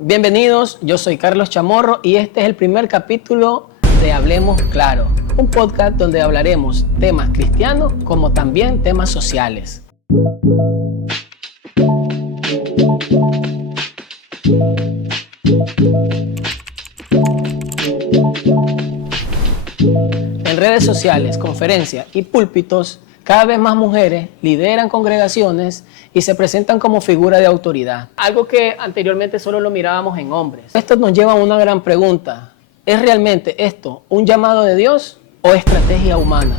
Bienvenidos, yo soy Carlos Chamorro y este es el primer capítulo de Hablemos Claro, un podcast donde hablaremos temas cristianos como también temas sociales. En redes sociales, conferencias y púlpitos, cada vez más mujeres lideran congregaciones y se presentan como figura de autoridad, algo que anteriormente solo lo mirábamos en hombres. Esto nos lleva a una gran pregunta: ¿es realmente esto un llamado de Dios o estrategia humana?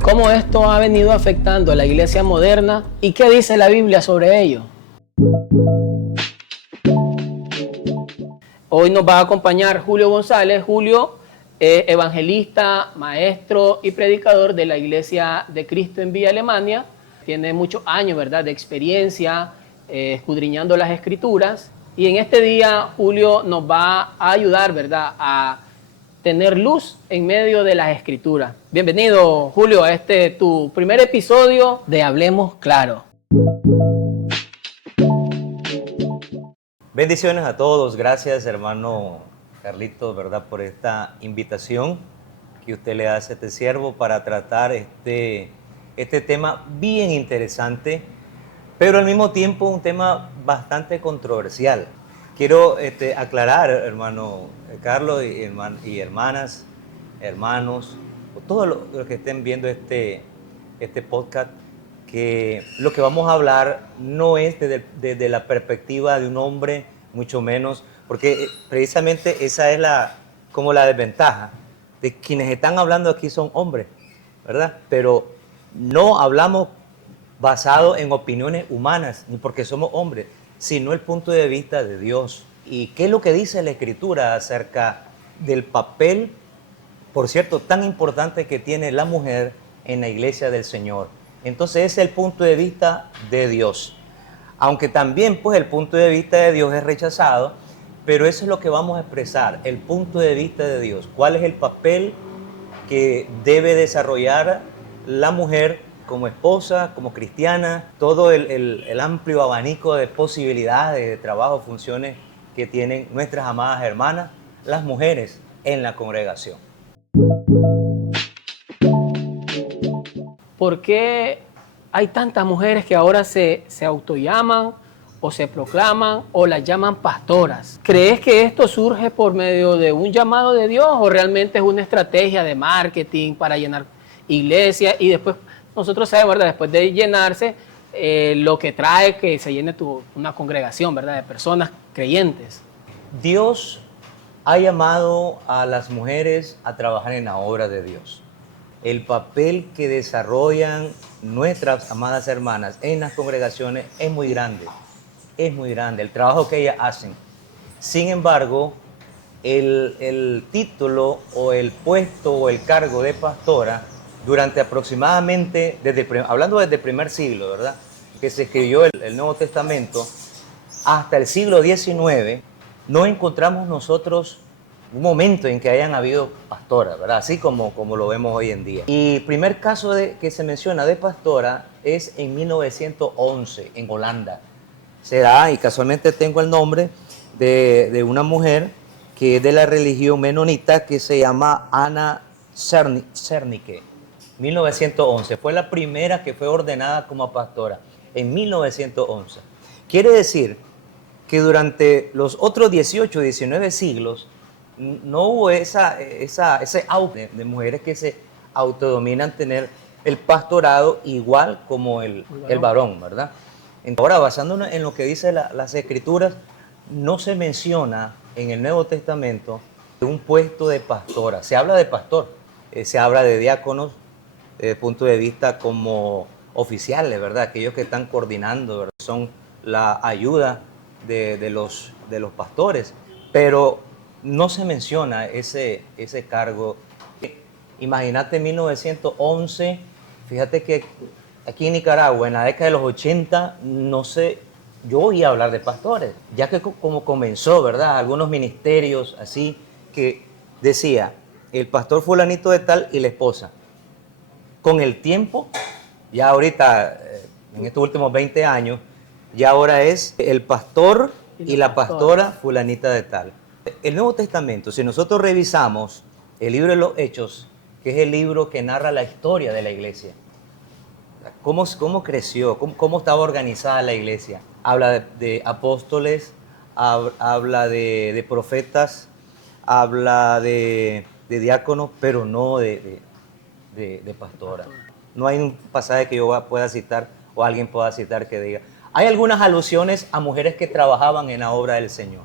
¿Cómo esto ha venido afectando a la iglesia moderna y qué dice la Biblia sobre ello? Hoy nos va a acompañar Julio González. Julio es evangelista, maestro y predicador de la Iglesia de Cristo en Villa Alemania. Tiene muchos años, ¿verdad?, de experiencia escudriñando las Escrituras. Y en este día Julio nos va a ayudar, ¿verdad?, a tener luz en medio de las Escrituras. Bienvenido, Julio, a tu primer episodio de Hablemos Claro. Bendiciones a todos. Gracias, hermano Carlitos, ¿verdad?, por esta invitación que usted le hace a este siervo para tratar este tema bien interesante, pero al mismo tiempo un tema bastante controversial. Quiero aclarar, hermano Carlos y hermanas, hermanos, o todos los que estén viendo este podcast, que lo que vamos a hablar no es desde la perspectiva de un hombre, mucho menos, porque precisamente esa es como la desventaja de quienes están hablando aquí son hombres, ¿verdad? Pero no hablamos basado en opiniones humanas, ni porque somos hombres, sino el punto de vista de Dios. ¿Y qué es lo que dice la Escritura acerca del papel, por cierto, tan importante que tiene la mujer en la iglesia del Señor? Entonces ese es el punto de vista de Dios. Aunque también pues el punto de vista de Dios es rechazado, pero eso es lo que vamos a expresar, el punto de vista de Dios. ¿Cuál es el papel que debe desarrollar la mujer como esposa, como cristiana? Todo el amplio abanico de posibilidades de trabajo, funciones que tienen nuestras amadas hermanas, las mujeres en la congregación. ¿Por qué hay tantas mujeres que ahora se autollaman o se proclaman o las llaman pastoras? ¿Crees que esto surge por medio de un llamado de Dios o realmente es una estrategia de marketing para llenar iglesias? Y después nosotros sabemos, ¿verdad?, después de llenarse, lo que trae que se llene una congregación, ¿verdad?, de personas creyentes. Dios ha llamado a las mujeres a trabajar en la obra de Dios. El papel que desarrollan nuestras amadas hermanas en las congregaciones es muy grande, el trabajo que ellas hacen. Sin embargo, el título o el puesto o el cargo de pastora, durante aproximadamente, hablando desde el primer siglo, ¿verdad?, que se escribió el Nuevo Testamento, hasta el siglo XIX, no encontramos nosotros un momento en que hayan habido pastoras, ¿verdad?, así como lo vemos hoy en día. Y el primer caso que se menciona de pastora es en 1911, en Holanda. Se da, y casualmente tengo el nombre de una mujer que es de la religión menonita, que se llama Ana Zernike. 1911, fue la primera que fue ordenada como pastora, en 1911. Quiere decir que durante los otros 18, 19 siglos, no hubo ese auge de mujeres que se autodominan tener el pastorado igual como el varón, ¿verdad? Ahora, basándonos en lo que dice las Escrituras, no se menciona en el Nuevo Testamento un puesto de pastora. Se habla de pastor, se habla de diáconos, desde el punto de vista como oficiales, ¿verdad?, aquellos que están coordinando, ¿verdad?, son la ayuda de los pastores, pero no se menciona ese cargo. Imagínate 1911, fíjate que aquí en Nicaragua, en la década de los 80, yo oía hablar de pastores, ya que como comenzó, ¿verdad?, algunos ministerios así, que decía, el pastor fulanito de tal y la esposa. Con el tiempo, ya ahorita, en estos últimos 20 años, ya ahora es el pastor y la pastora fulanita de tal. El Nuevo Testamento, si nosotros revisamos el libro de los Hechos, que es el libro que narra la historia de la iglesia, cómo creció, cómo estaba organizada la iglesia. Habla de apóstoles, habla de profetas, habla de diáconos, pero no de pastora. No hay un pasaje que yo pueda citar o alguien pueda citar que diga. Hay algunas alusiones a mujeres que trabajaban en la obra del Señor.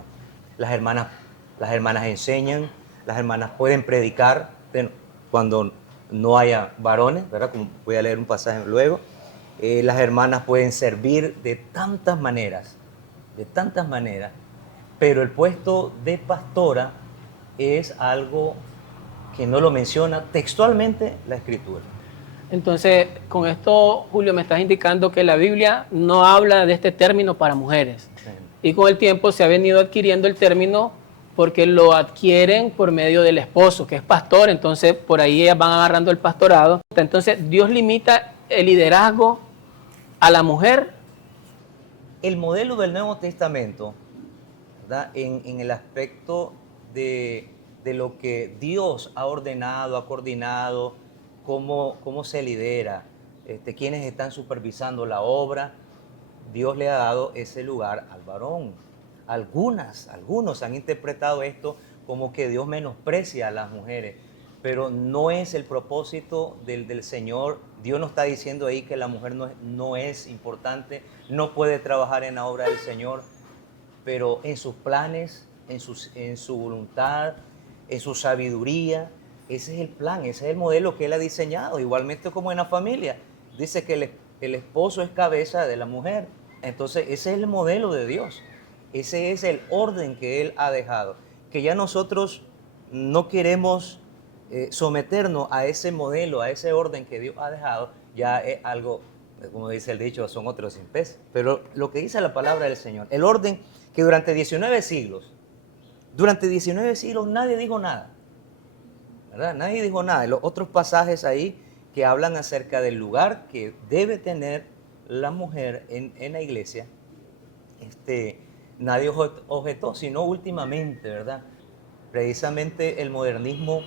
Las hermanas enseñan, las hermanas pueden predicar cuando no haya varones, ¿verdad? Como voy a leer un pasaje luego. Las hermanas pueden servir de tantas maneras, pero el puesto de pastora es algo que no lo menciona textualmente la Escritura. Entonces, con esto, Julio, me estás indicando que la Biblia no habla de este término para mujeres. Y con el tiempo se ha venido adquiriendo el término porque lo adquieren por medio del esposo, que es pastor, entonces por ahí ellas van agarrando el pastorado. Entonces, Dios limita el liderazgo a la mujer. El modelo del Nuevo Testamento, ¿verdad? En el aspecto de lo que Dios ha ordenado, ha coordinado, cómo se lidera, quiénes están supervisando la obra, Dios le ha dado ese lugar al varón. Algunos han interpretado esto como que Dios menosprecia a las mujeres, pero no es el propósito del Señor. Dios no está diciendo ahí que la mujer no es importante, no puede trabajar en la obra del Señor, pero en sus planes, en su voluntad, en su sabiduría, ese es el plan, ese es el modelo que Él ha diseñado, igualmente como en la familia. Dice que el esposo es cabeza de la mujer. Entonces ese es el modelo de Dios, ese es el orden que Él ha dejado, que ya nosotros no queremos someternos a ese modelo, a ese orden que Dios ha dejado, ya es algo, como dice el dicho, son otros 100 pesos. Pero lo que dice la palabra del Señor, el orden que durante 19 siglos nadie dijo nada, ¿verdad? Nadie dijo nada. Los otros pasajes ahí que hablan acerca del lugar que debe tener la mujer en la iglesia, nadie objetó, sino últimamente, ¿verdad? Precisamente el modernismo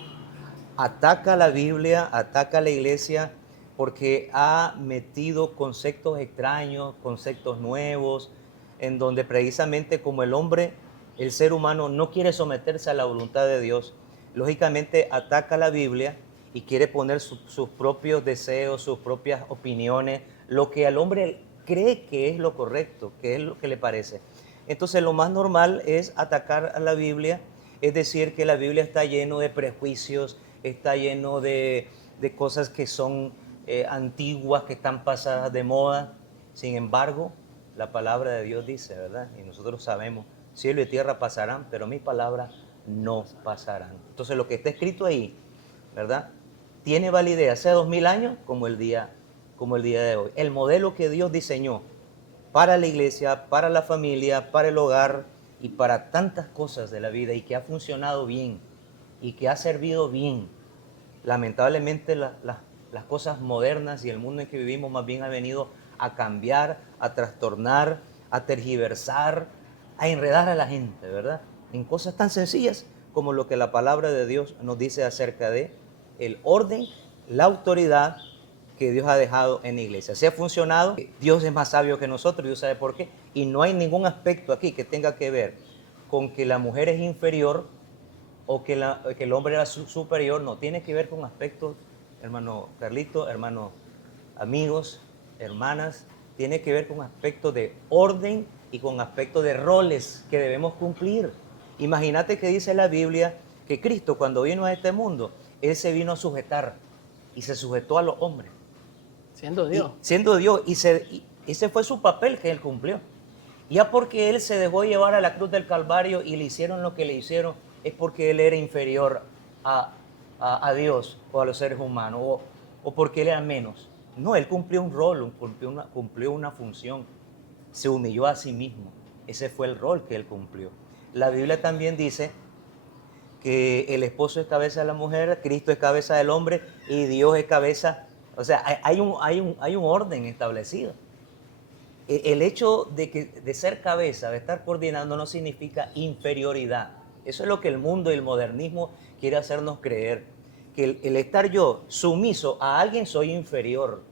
ataca la Biblia, ataca la iglesia, porque ha metido conceptos extraños, conceptos nuevos, en donde precisamente como el ser humano no quiere someterse a la voluntad de Dios, lógicamente ataca la Biblia y quiere poner sus propios deseos, sus propias opiniones, lo que al hombre cree que es lo correcto, que es lo que le parece. Entonces lo más normal es atacar a la Biblia, es decir, que la Biblia está lleno de prejuicios, está lleno de cosas que son antiguas, que están pasadas de moda. Sin embargo, la palabra de Dios dice, ¿verdad? Y nosotros sabemos, cielo y tierra pasarán, pero mis palabras no pasarán. Entonces lo que está escrito ahí, ¿verdad? Tiene validez hace 2000 años como el día de hoy. El modelo que Dios diseñó para la iglesia, para la familia, para el hogar y para tantas cosas de la vida y que ha funcionado bien y que ha servido bien. Lamentablemente las cosas modernas y el mundo en que vivimos más bien ha venido a cambiar, a trastornar, a tergiversar, a enredar a la gente, ¿verdad? En cosas tan sencillas como lo que la palabra de Dios nos dice acerca de el orden, la autoridad que Dios ha dejado en la iglesia. Si ha funcionado, Dios es más sabio que nosotros, Dios sabe por qué, y no hay ningún aspecto aquí que tenga que ver con que la mujer es inferior o que el hombre era superior, no, tiene que ver con aspectos, hermano Carlito, hermanos amigos, hermanas, tiene que ver con aspectos de orden y con aspectos de roles que debemos cumplir. Imagínate que dice la Biblia que Cristo cuando vino a este mundo, Él se vino a sujetar y se sujetó a los hombres. Siendo Dios. Siendo Dios, y ese fue su papel que Él cumplió. Ya porque Él se dejó llevar a la cruz del Calvario y le hicieron lo que le hicieron, es porque Él era inferior a Dios o a los seres humanos, o porque Él era menos. No, Él cumplió un rol, cumplió una función, se humilló a sí mismo. Ese fue el rol que Él cumplió. La Biblia también dice que el esposo es cabeza de la mujer, Cristo es cabeza del hombre y Dios es cabeza. O sea, hay un orden establecido. El hecho de ser cabeza, de estar coordinando, no significa inferioridad. Eso es lo que el mundo y el modernismo quiere hacernos creer. Que el estar yo sumiso a alguien soy inferior.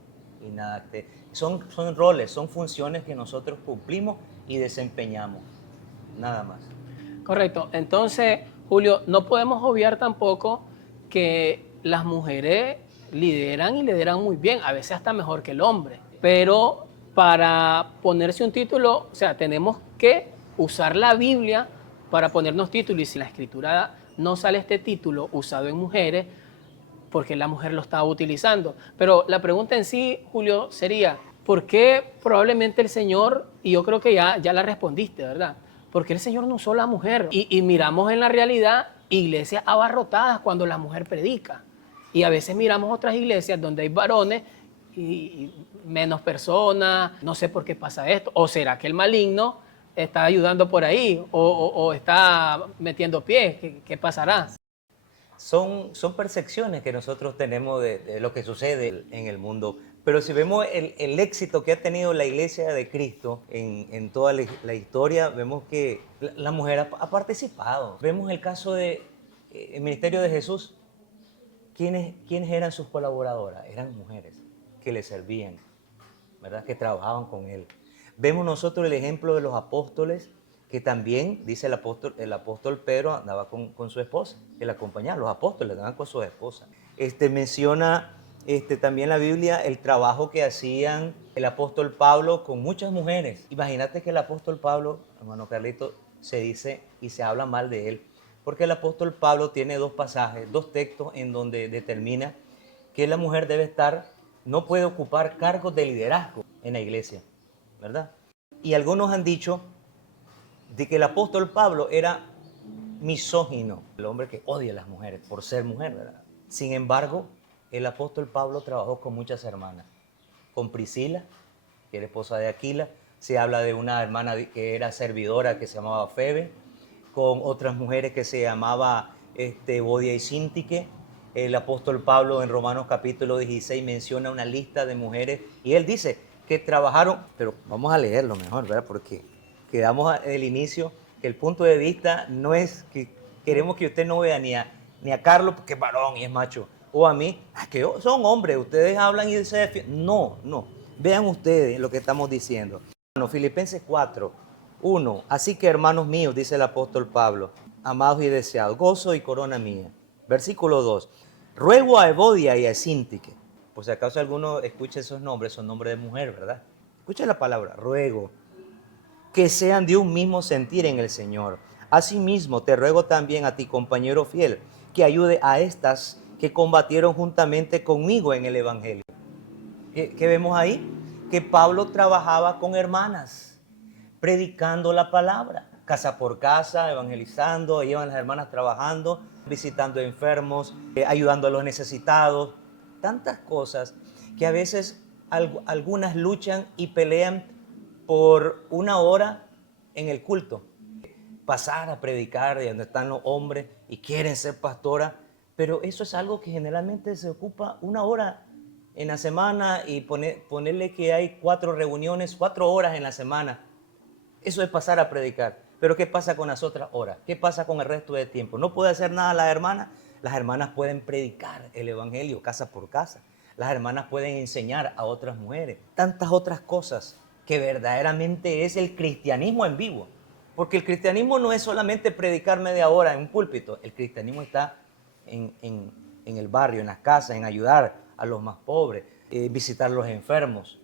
Y nada, son roles, son funciones que nosotros cumplimos y desempeñamos. Nada más. Correcto. Entonces, Julio, no podemos obviar tampoco que las mujeres lideran y lideran muy bien, a veces hasta mejor que el hombre. Pero para ponerse un título, o sea, tenemos que usar la Biblia para ponernos títulos. Y si en la escritura no sale este título usado en mujeres, porque la mujer lo estaba utilizando. Pero la pregunta en sí, Julio, sería, ¿por qué probablemente el Señor, y yo creo que ya la respondiste, ¿verdad? ¿Por qué el Señor no usó a la mujer? Y miramos en la realidad iglesias abarrotadas cuando la mujer predica. Y a veces miramos otras iglesias donde hay varones y menos personas, no sé por qué pasa esto. ¿O será que el maligno está ayudando por ahí? ¿O está metiendo pies? ¿Qué pasará? Son percepciones que nosotros tenemos de lo que sucede en el mundo. Pero si vemos el éxito que ha tenido la Iglesia de Cristo en toda la historia, vemos que la mujer ha participado. Vemos el caso del ministerio de Jesús. ¿Quiénes eran sus colaboradoras? Eran mujeres que le servían, ¿verdad? Que trabajaban con él. Vemos nosotros el ejemplo de los apóstoles, que también, dice el apóstol Pedro, andaba con su esposa, que le acompañaba. Los apóstoles andaban con sus esposas. Menciona también la Biblia el trabajo que hacían el apóstol Pablo con muchas mujeres. Imagínate que el apóstol Pablo, hermano Carlito, se dice y se habla mal de él, porque el apóstol Pablo tiene dos pasajes, dos textos en donde determina que la mujer no puede ocupar cargos de liderazgo en la iglesia, ¿verdad? Y algunos han dicho de que el apóstol Pablo era misógino, el hombre que odia a las mujeres por ser mujer, ¿verdad? Sin embargo, el apóstol Pablo trabajó con muchas hermanas, con Priscila, que era esposa de Aquila, se habla de una hermana que era servidora que se llamaba Febe, con otras mujeres que se llamaba Bodia y Sintique. El apóstol Pablo en Romanos capítulo 16 menciona una lista de mujeres y él dice que trabajaron, pero vamos a leerlo mejor, ¿verdad? Porque quedamos al inicio que el punto de vista no es que queremos que usted no vea ni a Carlos, porque es varón y es macho, o a mí, que son hombres, ustedes hablan y se defienden. No, no. Vean ustedes lo que estamos diciendo. Bueno, Filipenses 4, 1. Así que, hermanos míos, dice el apóstol Pablo, amados y deseados, gozo y corona mía. Versículo 2. Ruego a Evodia y a Sintique. Por si acaso alguno escucha esos nombres, son nombres de mujer, ¿verdad? Escucha la palabra, ruego, que sean de un mismo sentir en el Señor. Asimismo, te ruego también a ti, compañero fiel, que ayude a estas que combatieron juntamente conmigo en el Evangelio. ¿Qué vemos ahí? Que Pablo trabajaba con hermanas, predicando la palabra, casa por casa, evangelizando, iban las hermanas trabajando, visitando enfermos, ayudando a los necesitados, tantas cosas que a veces algunas luchan y pelean por una hora en el culto, pasar a predicar de donde están los hombres y quieren ser pastora, pero eso es algo que generalmente se ocupa una hora en la semana y ponerle que hay 4 reuniones, 4 horas en la semana. Eso es pasar a predicar. Pero ¿qué pasa con las otras horas? ¿Qué pasa con el resto del tiempo? ¿No puede hacer nada las hermanas? Las hermanas pueden predicar el evangelio casa por casa. Las hermanas pueden enseñar a otras mujeres. Tantas otras cosas que verdaderamente es el cristianismo en vivo. Porque el cristianismo no es solamente predicar media hora en un púlpito. El cristianismo está en el barrio, en las casas, en ayudar a los más pobres, visitar a los enfermos.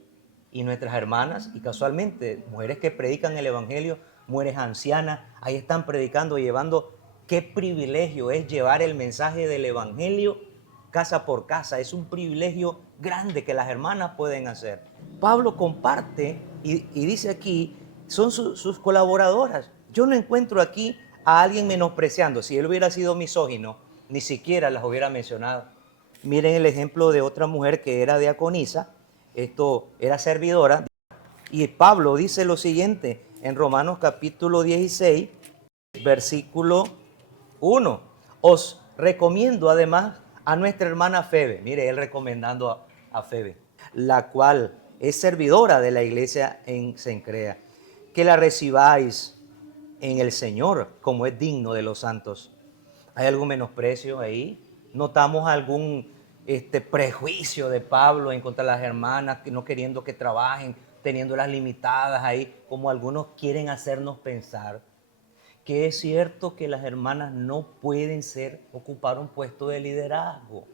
Y nuestras hermanas, y casualmente mujeres que predican el evangelio, mujeres ancianas, ahí están predicando, llevando. Qué privilegio es llevar el mensaje del evangelio casa por casa. Es un privilegio grande que las hermanas pueden hacer. Pablo comparte y dice aquí, son sus colaboradoras. Yo no encuentro aquí a alguien menospreciando. Si él hubiera sido misógino, ni siquiera las hubiera mencionado. Miren el ejemplo de otra mujer que era diaconisa, esto era servidora, y Pablo dice lo siguiente en Romanos capítulo 16, versículo 1. Os recomiendo además a nuestra hermana Febe, mire, él recomendando a Febe, la cual es servidora de la iglesia en Cencrea. Que la recibáis en el Señor como es digno de los santos. ¿Hay algún menosprecio ahí? ¿Notamos algún prejuicio de Pablo en contra de las hermanas, no queriendo que trabajen, teniéndolas limitadas ahí, como algunos quieren hacernos pensar? Que es cierto que las hermanas no pueden ocupar un puesto de liderazgo.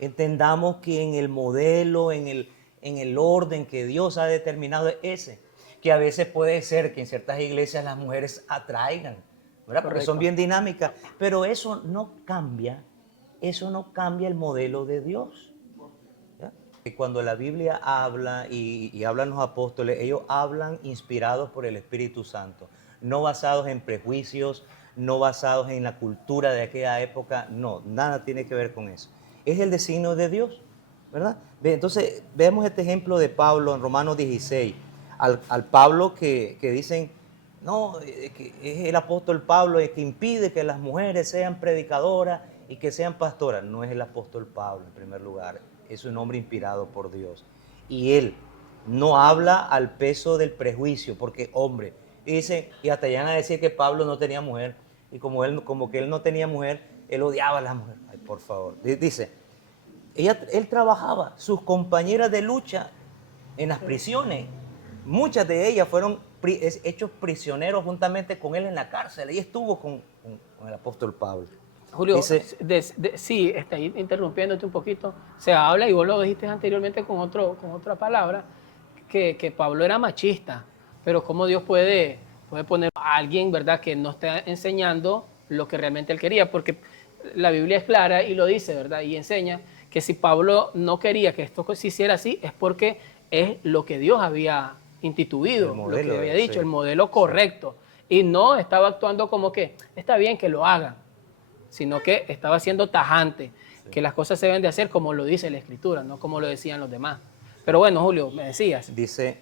Entendamos que en el modelo, en el orden que Dios ha determinado es ese, que a veces puede ser que en ciertas iglesias las mujeres atraigan, ¿verdad? Porque son bien dinámicas, pero eso no cambia el modelo de Dios. ¿Ya? Cuando la Biblia habla y hablan los apóstoles, ellos hablan inspirados por el Espíritu Santo, no basados en prejuicios, no basados en la cultura de aquella época, no, nada tiene que ver con eso. Es el designio de Dios, ¿verdad? Entonces, vemos este ejemplo de Pablo en Romanos 16, al Pablo que dicen, no, que es el apóstol Pablo el que impide que las mujeres sean predicadoras y que sean pastoras. No es el apóstol Pablo en primer lugar, es un hombre inspirado por Dios. Y él no habla al peso del prejuicio, porque hombre, dice, y hasta llegan a decir que Pablo no tenía mujer, y como que él no tenía mujer, él odiaba a las mujeres. Ay, por favor. Dice, él trabajaba, sus compañeras de lucha en las prisiones, muchas de ellas fueron hechos prisioneros juntamente con él en la cárcel. Ella estuvo con el apóstol Pablo. Julio, Dice, sí, está ahí interrumpiéndote un poquito. Se habla, y vos lo dijiste anteriormente con otra palabra, que Pablo era machista, pero cómo Dios puede poner a alguien, ¿verdad?, que no esté enseñando lo que realmente él quería, porque la Biblia es clara y lo dice, ¿verdad?, y enseña que si Pablo no quería que esto se hiciera así, es porque es lo que Dios había instituido, lo que había dicho, el modelo correcto, y no estaba actuando como que está bien que lo hagan, sino que estaba siendo tajante, que las cosas se deben de hacer como lo dice la Escritura, no como lo decían los demás. Pero bueno, Julio, me decías. Dice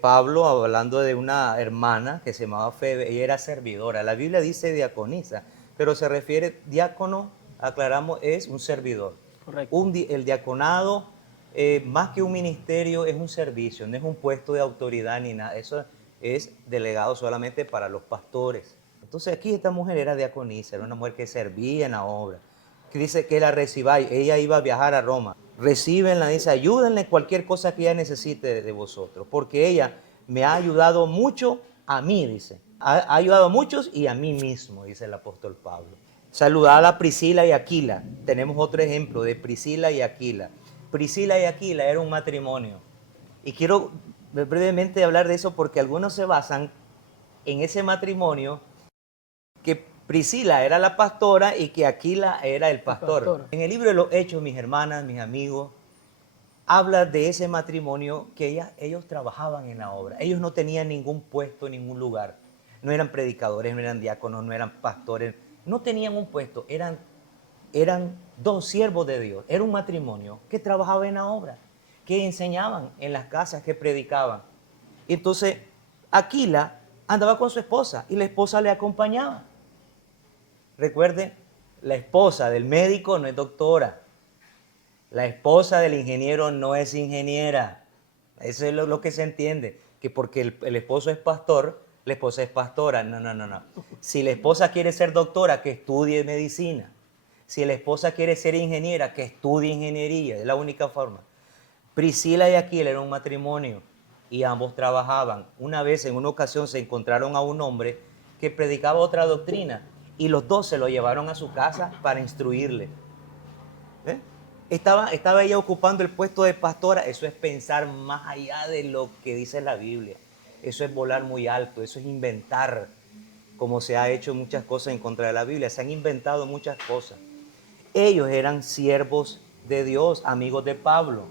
Pablo, hablando de una hermana que se llamaba Febe, ella era servidora. La Biblia dice diaconisa, pero se refiere, diácono, aclaramos, es un servidor. Correcto. El diaconado, más que un ministerio, es un servicio, no es un puesto de autoridad ni nada. Eso es delegado solamente para los pastores. Entonces aquí esta mujer era diaconisa, era una mujer que servía en la obra. Que dice que la recibáis, ella iba a viajar a Roma. Recíbenla, dice, ayúdenle cualquier cosa que ella necesite de vosotros, porque ella me ha ayudado mucho a mí, dice. Ha ayudado a muchos y a mí mismo, dice el apóstol Pablo. Saludad a Priscila y Aquila. Tenemos otro ejemplo de Priscila y Aquila. Priscila y Aquila era un matrimonio. Y quiero brevemente hablar de eso porque algunos se basan en ese matrimonio, que Priscila era la pastora y que Aquila era el pastor. En el libro de los Hechos, mis hermanas, mis amigos, habla de ese matrimonio que ellos trabajaban en la obra. Ellos no tenían ningún puesto, ningún lugar. No eran predicadores, no eran diáconos, no eran pastores. No tenían un puesto. Eran dos siervos de Dios. Era un matrimonio que trabajaba en la obra, que enseñaban en las casas, que predicaban. Entonces, Aquila andaba con su esposa y la esposa le acompañaba. Recuerden, la esposa del médico no es doctora. La esposa del ingeniero no es ingeniera. Eso es lo que se entiende. Que porque el esposo es pastor, la esposa es pastora. No. Si la esposa quiere ser doctora, que estudie medicina. Si la esposa quiere ser ingeniera, que estudie ingeniería. Es la única forma. Priscila y Aquila eran un matrimonio y ambos trabajaban. Una vez, en una ocasión, se encontraron a un hombre que predicaba otra doctrina y los dos se lo llevaron a su casa para instruirle. ¿Eh? Estaba ella ocupando el puesto de pastora. Eso es pensar más allá de lo que dice la Biblia. Eso es volar muy alto, eso es inventar, como se ha hecho muchas cosas en contra de la Biblia. Se han inventado muchas cosas. Ellos eran siervos de Dios, amigos de Pablo.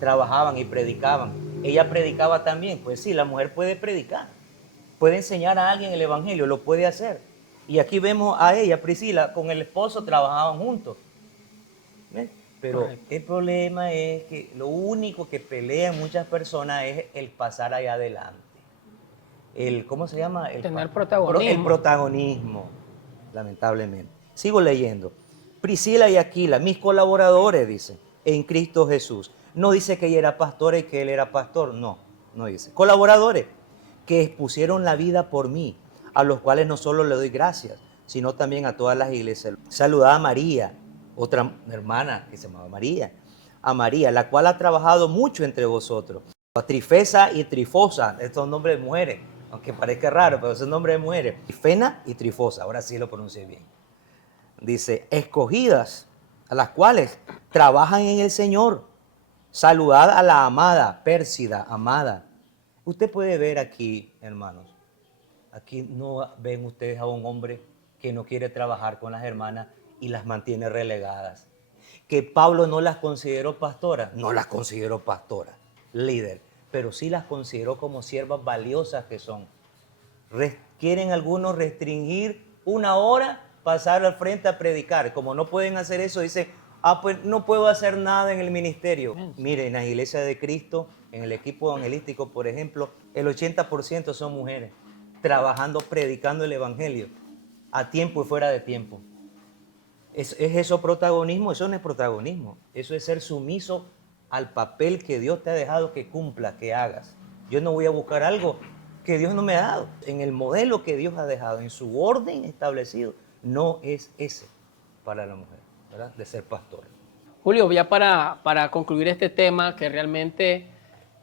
Trabajaban y predicaban. Ella predicaba también. Pues sí, la mujer puede predicar. Puede enseñar a alguien el evangelio, lo puede hacer. Y aquí vemos a ella, Priscila, con el esposo trabajaban juntos. ¿Ves? Pero correcto. El problema es que lo único que pelean muchas personas es el pasar allá adelante. ¿Cómo se llama? Tener protagonismo. El protagonismo, lamentablemente. Sigo leyendo. Priscila y Aquila, mis colaboradores, dice, en Cristo Jesús. No dice que ella era pastora y que él era pastor, no, no dice. Colaboradores que expusieron la vida por mí, a los cuales no solo le doy gracias, sino también a todas las iglesias. Saludad a María, otra hermana que se llamaba María, a María, la cual ha trabajado mucho entre vosotros. A Trifesa y Trifosa, estos son nombres de mujeres, aunque parezca raro, pero son nombres de mujeres. Trifena y Trifosa, ahora sí lo pronuncié bien. Dice, escogidas, a las cuales trabajan en el Señor. Saludad a la amada, Pérsida, amada. Usted puede ver aquí, hermanos, aquí no ven ustedes a un hombre que no quiere trabajar con las hermanas y las mantiene relegadas. Que Pablo no las consideró pastoras, no las consideró pastoras, líder, pero sí las consideró como siervas valiosas que son. Quieren algunos restringir una hora, pasar al frente a predicar. Como no pueden hacer eso, dicen, pues no puedo hacer nada en el ministerio. Miren, en la iglesia de Cristo, en el equipo evangelístico, por ejemplo, el 80% son mujeres, trabajando, predicando el evangelio, a tiempo y fuera de tiempo. ¿Es eso protagonismo? Eso no es protagonismo. Eso es ser sumiso al papel que Dios te ha dejado que cumpla, que hagas. Yo no voy a buscar algo que Dios no me ha dado. En el modelo que Dios ha dejado, en su orden establecido, no es ese para la mujer, ¿verdad? De ser pastora. Julio, ya para concluir este tema, que realmente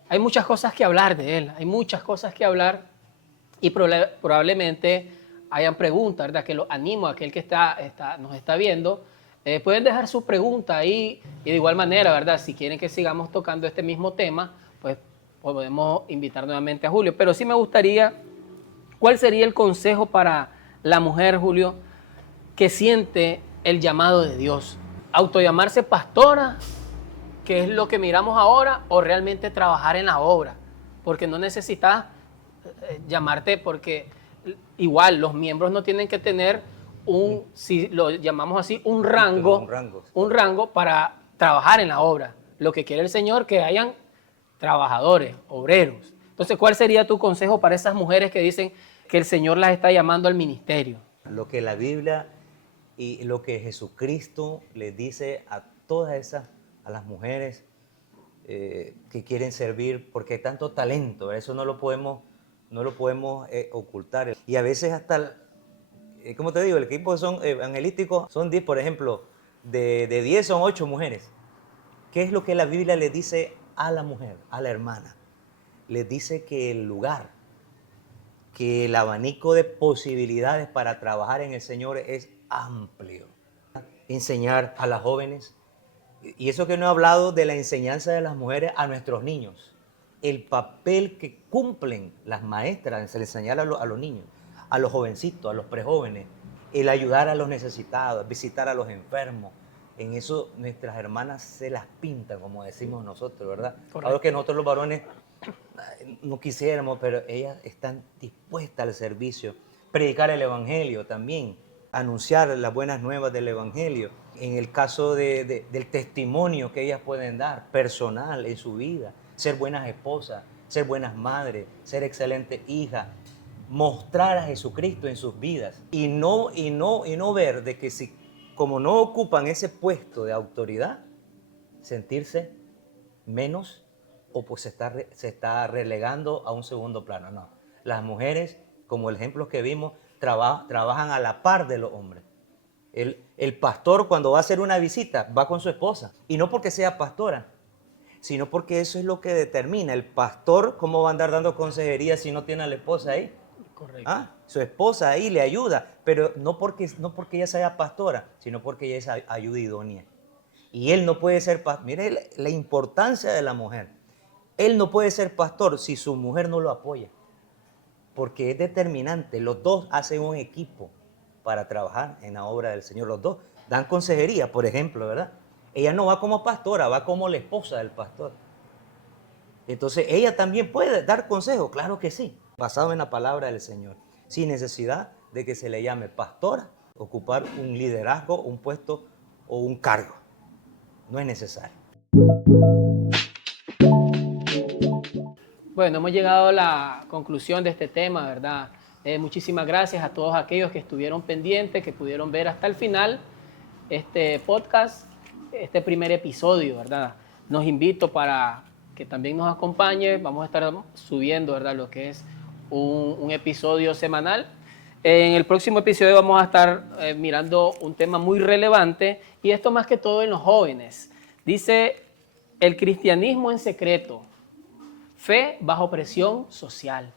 hay muchas cosas que hablar de él, hay muchas cosas que hablar y probablemente hayan preguntas, ¿verdad? Que lo animo a aquel que nos está viendo. Pueden dejar su pregunta ahí y de igual manera, ¿verdad? Si quieren que sigamos tocando este mismo tema, pues podemos invitar nuevamente a Julio. Pero sí me gustaría, ¿cuál sería el consejo para la mujer, Julio, que siente el llamado de Dios? ¿Autollamarse pastora, que es lo que miramos ahora, o realmente trabajar en la obra? Porque no necesitas llamarte, porque igual los miembros no tienen que tener si lo llamamos así, un rango para trabajar en la obra. Lo que quiere el Señor, que hayan trabajadores, obreros. Entonces, ¿cuál sería tu consejo para esas mujeres que dicen que el Señor las está llamando al ministerio? Lo que la Biblia y lo que Jesucristo les dice a todas esas, a las mujeres que quieren servir, porque hay tanto talento, ¿verdad? Eso no lo podemos ocultar. Y a veces hasta, como te digo, el equipo son evangelísticos, son 10, por ejemplo, de 10 son 8 mujeres. ¿Qué es lo que la Biblia le dice a la mujer, a la hermana? Les dice que el lugar, que el abanico de posibilidades para trabajar en el Señor es amplio. Enseñar a las jóvenes, y eso que no he hablado de la enseñanza de las mujeres a nuestros niños, el papel que cumplen las maestras en enseñar a los niños, a los jovencitos, a los prejóvenes, el ayudar a los necesitados, visitar a los enfermos. En eso nuestras hermanas se las pintan, como decimos nosotros, ¿verdad? Algo que nosotros los varones no quisiéramos, pero ellas están dispuestas al servicio. Predicar el evangelio también, anunciar las buenas nuevas del evangelio. En el caso del testimonio que ellas pueden dar, personal en su vida, ser buenas esposas, ser buenas madres, ser excelentes hijas, mostrar a Jesucristo en sus vidas y no ver de que si, como no ocupan ese puesto de autoridad, sentirse menos o pues se está relegando a un segundo plano. No, las mujeres, como el ejemplo que vimos, trabajan a la par de los hombres. El pastor, cuando va a hacer una visita, va con su esposa, y no porque sea pastora, sino porque eso es lo que determina. El pastor, ¿cómo va a andar dando consejería si no tiene a la esposa ahí? Correcto. Su esposa ahí le ayuda, pero no porque ella sea pastora, sino porque ella es ayuda idónea. Y él no puede ser pastor. Mire la importancia de la mujer. Él no puede ser pastor si su mujer no lo apoya, porque es determinante. Los dos hacen un equipo para trabajar en la obra del Señor. Los dos dan consejería, por ejemplo, ¿verdad? Ella no va como pastora, va como la esposa del pastor. Entonces, ella también puede dar consejo, claro que sí, basado en la palabra del Señor, sin necesidad de que se le llame pastora, ocupar un liderazgo, un puesto o un cargo. No es necesario. Bueno, hemos llegado a la conclusión de este tema, ¿verdad? Muchísimas gracias a todos aquellos que estuvieron pendientes, que pudieron ver hasta el final este podcast, este primer episodio, ¿verdad? los invito para que también nos acompañe. Vamos a estar subiendo, ¿verdad?, lo que es un episodio semanal. En el próximo episodio vamos a estar mirando un tema muy relevante, y esto más que todo en los jóvenes. Dice: el cristianismo en secreto, fe bajo presión social.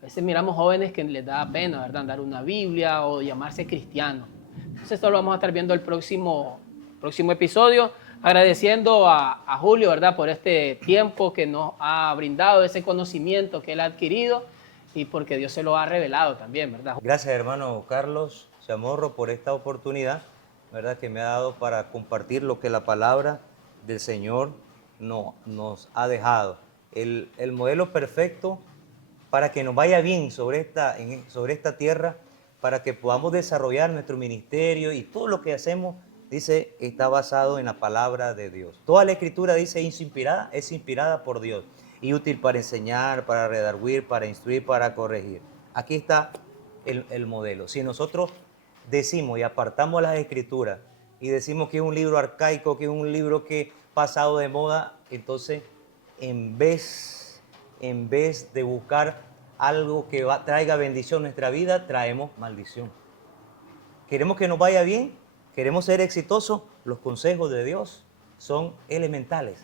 A veces miramos jóvenes que les da pena, ¿verdad?, dar una Biblia o llamarse cristiano. Entonces esto lo vamos a estar viendo el próximo episodio, agradeciendo a Julio, ¿verdad?, por este tiempo que nos ha brindado, ese conocimiento que él ha adquirido, y porque Dios se lo ha revelado también, ¿verdad? Gracias, hermano Carlos Chamorro, por esta oportunidad, ¿verdad?, que me ha dado para compartir lo que la palabra del Señor nos ha dejado. El modelo perfecto para que nos vaya bien sobre esta tierra, para que podamos desarrollar nuestro ministerio, y todo lo que hacemos, dice, está basado en la palabra de Dios. Toda la Escritura, dice, es inspirada por Dios y útil para enseñar, para redarguir, para instruir, para corregir. Aquí está el modelo. Si nosotros decimos y apartamos las Escrituras y decimos que es un libro arcaico, que es un libro que pasado de moda, entonces en vez de buscar algo que traiga bendición a nuestra vida, traemos maldición. Queremos que nos vaya bien, queremos ser exitosos, los consejos de Dios son elementales,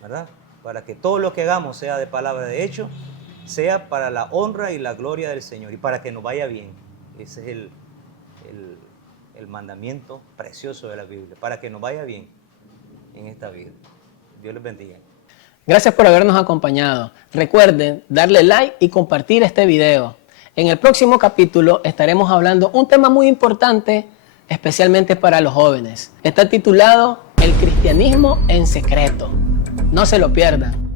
¿verdad? Para que todo lo que hagamos sea de palabra, de hecho, sea para la honra y la gloria del Señor, y para que nos vaya bien. Ese es el mandamiento precioso de la Biblia, para que nos vaya bien en esta vida. Dios les bendiga. Gracias por habernos acompañado. Recuerden darle like y compartir este video. En el próximo capítulo estaremos hablando un tema muy importante, especialmente para los jóvenes. Está titulado El cristianismo en secreto. No se lo pierdan.